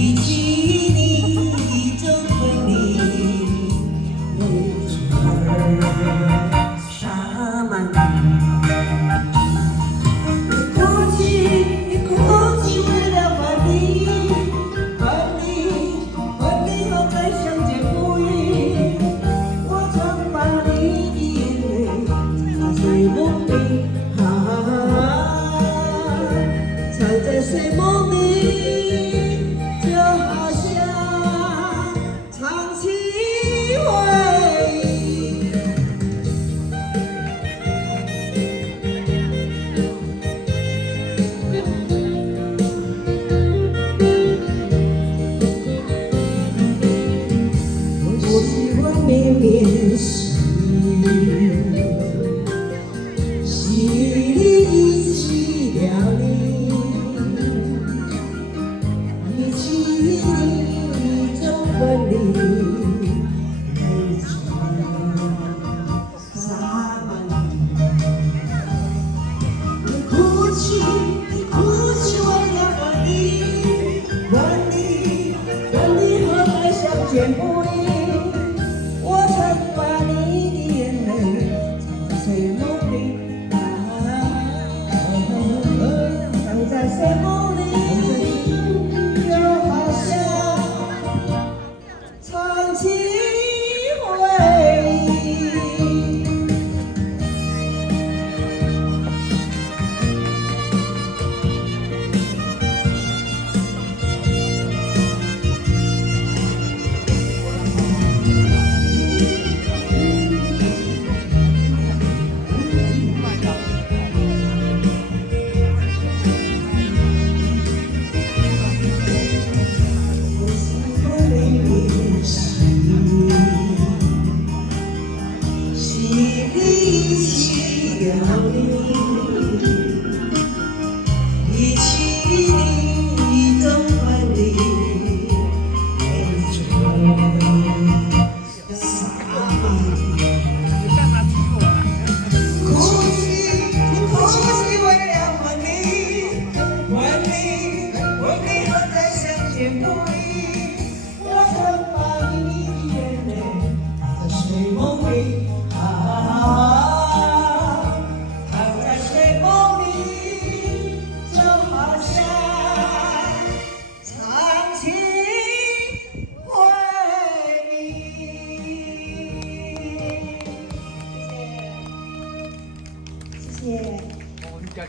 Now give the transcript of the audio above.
忆起你一种分离，泪儿洒满地。你哭泣为了分离，分离后再相见不易。我曾把你的眼泪藏在水梦里，藏在水梦里，就好像长期回忆。我希望绵绵细里一起了你，一起一种分离，泪水洒满地。你哭泣为了分离，分离后再相见不易。我曾把你的眼泪藏在水梦里，藏在水梦里，就好像长期回忆。一起了你，一起一种分离，泪水洒满地。哭泣为了分离，分离后再相见不易。我曾把你的眼泪藏在水梦里。躺在水梦里，就好像长期回忆。谢谢。